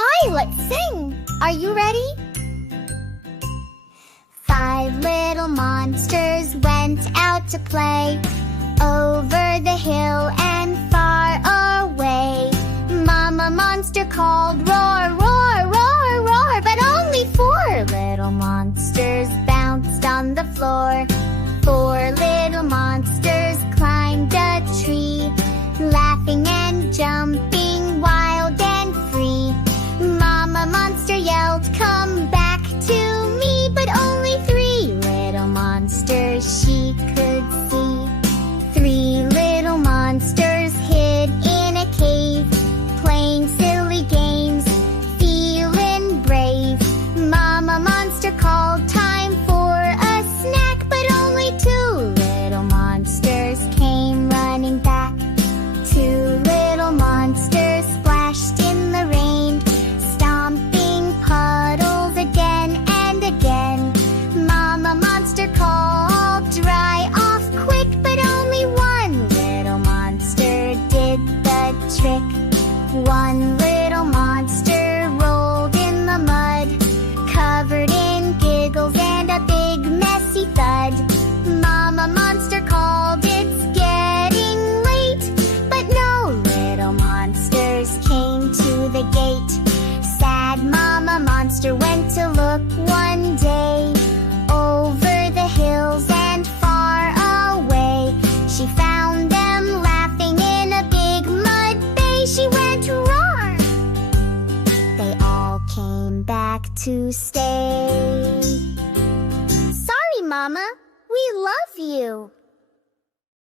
Hi, let's sing! Are you ready? 5 little monsters went out to play over the hill and far away. Mama Monster called, roar, roar, roar, roar, but only 4 little monsters bounced on the floor. 4 little monsters climbed a tree, laughing and jumping wild and free. Mama Monster yelled, come back to me, but only 3 little monsters she could see. 3 little monsters hid in a cave, playing silly games, feeling brave. Mama Monster called, time for a snack, but only 2 little monsters came running back. 2 little monsters splashed in the rain, stomping puddles again and again. Mama Monster called, dry off quick, but only 1 little monster did the trick. 1 little monster rolled in the mud, covered in giggles and a big messy thud. Mama Monster called, it's getting late, but no little monsters came to the gate. Sad Mama Monster went to look one day, over the hills and far away. She found them laughing in a big mud bay. She went roar! They all came back to stay.